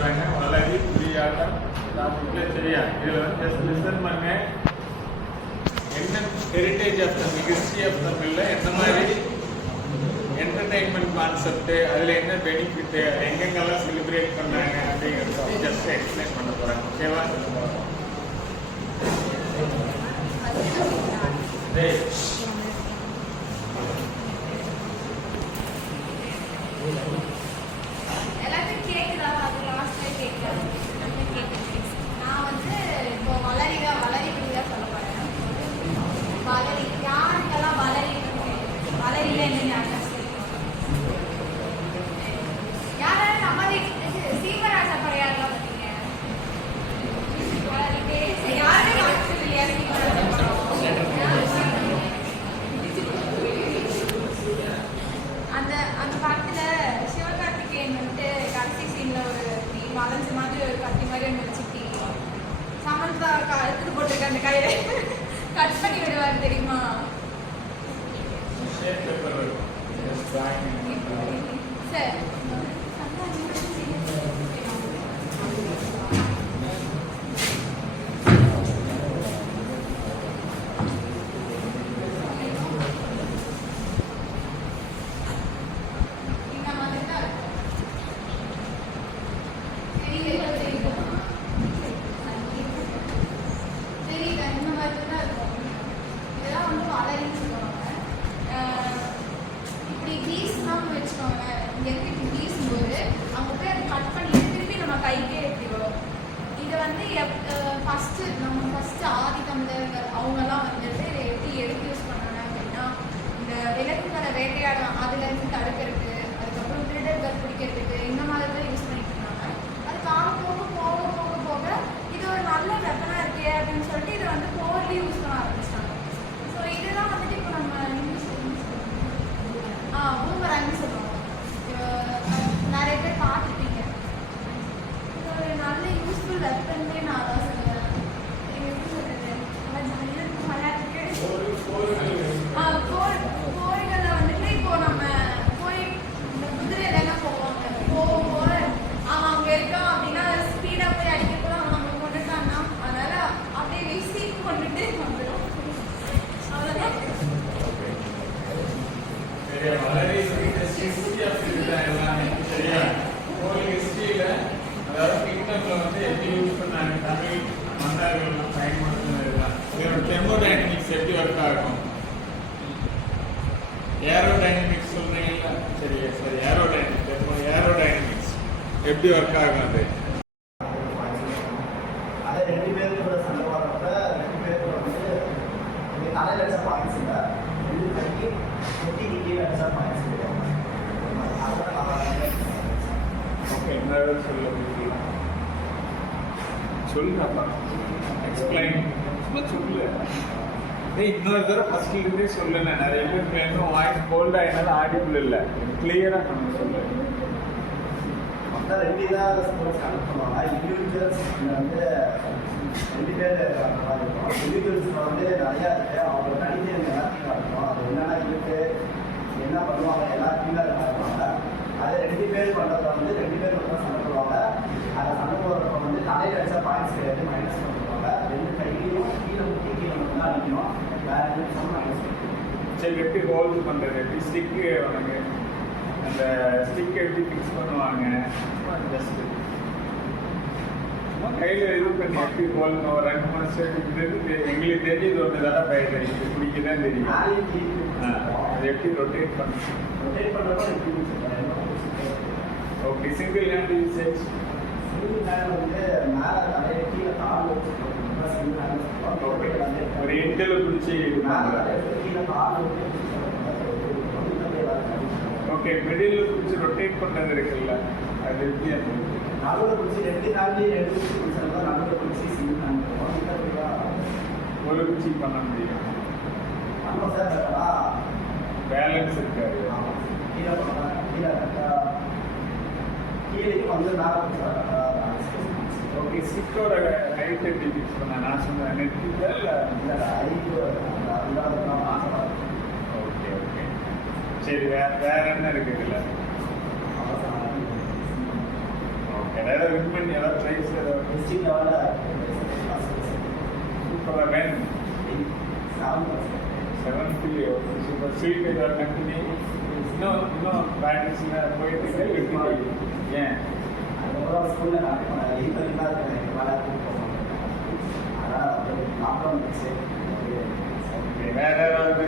போகிறாங்க. வளரி புரியாட்டம் டாபிக்ல சரியா. இதில் வந்து ஜஸ்ட் லிசன் பண்ணுங்க. என்ன heritage of Tamil, history of தமிழில் எந்த மாதிரி என்டர்டெயின்மெண்ட் கான்செப்ட், அதில் என்ன பெனிஃபிட்டு, எங்கெங்கெல்லாம் செலிப்ரேட் பண்ணாங்க அப்படிங்கிறத ஜஸ்ட் எக்ஸ்பிளைன் பண்ண போகிறாங்க. ஓகேவா? எல்லாத்தையும் கேட்குதா? அது லாஸ்ட்ல கேட்குறாங்க. நான் வந்து இப்போ வளரி பற்றி தான் சொல்ல போகிறேன். வளரி யாருக்கெல்லாம் வளரியில் என்ன ஞாபகம்? யாராவது நம்ம சீமராச பறையாரெல்லாம் பார்த்தீங்க? யாருமே இல்லையா? அந்த படத்துல சிவகார்த்திகேயன் வந்துட்டு கடைசி சீன்ல ஒரு வளைஞ்ச மாதிரி ஒரு கத்தி மாதிரி ஒன்று வச்சுக்கி சமந்தா எடுத்துட்டு போட்டிருக்க அந்த கையை கட் பண்ணி விடுவார் தெரியுமா? சார் ஃபஸ்ட்டு ஆதி தமிழர்கள் அவங்கெல்லாம் வந்துட்டு இதை எப்படி எடுத்து யூஸ் பண்ணாங்க அப்படின்னா, இந்த விலங்குகளை வேட்டையாடலாம் அதுலேருந்து தடுக்கிறதுக்கு, அதுக்கப்புறம் திருடர்கள் பிடிக்கிறதுக்கு இந்த மாதிரி தான் யூஸ் பண்ணிட்டு இருந்தாங்க. அது காலம் போக போக போக போக இது ஒரு நல்ல வெப்பனாக இருக்கே அப்படின்னு சொல்லிட்டு இதை வந்து போர்லி யூஸ் பண்ண ஆரம்பிச்சிட்டாங்க. ஸோ இதுதான் வந்துட்டு இப்போ நம்ம பூமராங்னு சொல்லுவோம். நிறைய பேர் பார்த்துருப்பீங்க. இது ஒரு நல்ல யூஸ்ஃபுல் வெப்பன்னே நான் தான் சொல்லுவேன். கோழிகளை வந்துட்டு இப்போ நம்ம கோழி இந்த குதிரையில என்ன போவாங்க, போக அவன் அங்கே இருக்கான் அப்படின்னா ஸ்பீடாக போய் அடிக்கிறப்போ அவன் நம்ம கொண்டுட்டான்னா அதனால அப்படியே வீசி கொண்டுட்டு வந்துடும். அவ்வளோதான். தெர்மோடைனமிக்ஸ் எப்படி ஒர்க் ஆகும்? ஏரோடைனமிக்ஸ் சொல்றீங்களா? சரி சரி, ஏரோடைனமிக்ஸ் எப்படி ஒர்க் ஆகும்? அது ரெண்டு பேருக்கு கூட சண்டை வர்றப்ப ரெண்டு பேருக்கு வந்து தலையில் அடிச்ச பாயிண்ட்ஸ் இல்லை, ரெண்டு கைக்கு கொட்டி கீழே அடிச்சா பாயிண்ட்ஸ் கிடையாது. ஓகே, இன்னொரு சொல்லுங்கப்பா, எக்ஸ்பிளைன் சொல்லு. இன்னொரு தடவை ஃபர்ஸ்ட்ல இருந்தே சொல்லுங்க. நிறைய பேர் வேணும் வாய்ஸ் கோல்டா என்னால ஆடிபிள் இல்லை, கிளியரா நம்ம சொல்லு. மொத்தம் ரெண்டு இதாக ஸ்போர்ட்ஸ் கனெக்ட் பண்ணுவாங்க. இண்டிவிஜுவல்ஸ் வந்து ரெண்டு பேர் அந்த மாதிரி இருக்கும். இண்டிவிஜுவல்ஸில் வந்து நிறையா இருக்குது. அவங்க தனித்தனி எல்லாத்தையும் காட்டணும். அது என்னென்ன இருக்குது, என்ன பண்ணுவாங்க, எல்லாத்தையுமே அதை காட்டுவாங்க. அது ரெண்டு பேர் பண்ணுறத வந்து ரெண்டு பேர் மட்டும் சண்டை போடுவாங்க. அதை சண்டை போடுறப்ப வந்து தலையில் அடிச்சா பாயிண்ட்ஸ் கிடையாது, மைனஸ் பண்ணுவாங்க. ரெண்டு கையிலையும் கீழே முட்டி கீழே மட்டும் தான் அடிக்கணும். வேற எதுவும் மைனஸ் பண்ணுவோம். சரி, எப்படி ஹோல்டு பண்ணுறது? எப்படி ஸ்டிக்கு உனக்கு அந்த ஸ்டிக் எப்படி ஃபிக்ஸ் பண்ணுவாங்க? ஜஸ்ட்டு சும்மா கையில் இது பண்ணி எப்படி ஹோல்டணும். ஒரு 2-3 ஸ்டெப் இது எங்களுக்கு தெரியுது. ஒன்று தானே பயிர் இது பிடிக்க தான் தெரியும். அது எப்படி ரொட்டேட் பண்ணணும்? ரொட்டேட் பண்ணுறப்ப okay, single hand usage. Single hand வந்து மேலே தலையை கீழே கால் வச்சு சிங்கிள் ஹேண்ட். ஒரு எட்டில் பிடிச்சி கீழே கால் வச்சு. ஓகே, மிடில் பிடிச்சி ரொட்டேட் பண்ணுறது இருக்குல்ல, அது எப்படி? அது நடுவில் பிடிச்சி ரெண்டு ஹேண்ட்லேயும் ரெண்டு பிடிச்சி பிடிச்சா நடுவில் பிடிச்சி சிங்கிள் ஹேண்ட் ஒரு பிடிச்சி பண்ண முடியும். ஆமாம் சார், பேலன்ஸ் இருக்காது. கீழே பண்ணலாம், கீழே வந்து ஓகே, ஸ்டிக்கோட ஹைட் எப்படி ஃபிக்ஸ் பண்ண? நான் சொன்னேன் நெட்டில் இல்லை ஓகே ஓகே சரி. வேற என்ன இருக்குது இல்லை? ஓகே, ஏதாவது வின் பண்ணி ஏதாவது ப்ரைஸ் ஏதாவது டிஸ்ட்ரிக்ட் லெவலில் சூப்பராக வேணும். 7th சூப்பர் ஸ்வீட் ஏதாவது கண்டினியூ இன்னும் ப்ராக்டிஸில் போயிட்டு விட்டு ஏன் அதுக்கப்புறம் ஸ்கூலில் நான் எயிட் வரைக்கும் தான் இருக்கேன். எனக்கு மேலே போக அதனால் லாக்டவுன் வச்சு வேற ஏதாவது